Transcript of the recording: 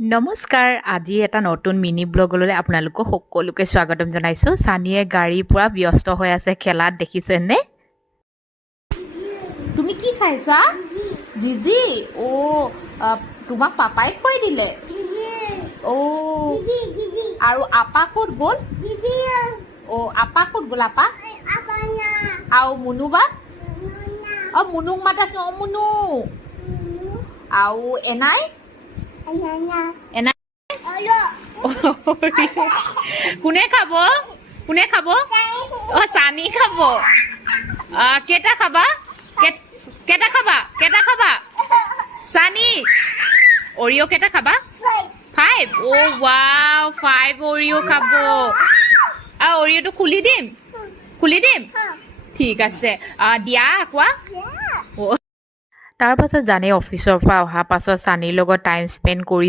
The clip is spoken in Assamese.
নমস্কাৰ আজি এটা নতুন মিনি ব্লগলৈ আপোনালোকক সকলোকে স্বাগতম জনাইছো সানিয়ে গাড়ী পুৰা ব্যস্ত হৈ আছে খেলাত দেখিছেনে তুমি কি খাইছা জিজি ও তোমাক পাপাই খুৱাই দিলে ও আৰু আপা ক'ত গ'ল ও আপা ক'ত গ'ল আপা আৰু মুনুবা মুনুক মাতাছো মুনু আৰু এনাই এনাই কোনে খাব অ সানি খাব কেটা খাবা সানি অৰিও কেটা খাবা 5 ও ওয়াও 5 অৰিও খাব অৰিওটো খুলি দিম ঠিক আছে দিয়া কোৱা তাৰ পাছত জানে অফিচৰ পৰা অহা পাছত সানিৰ লগত টাইম স্পেন্ড কৰিছে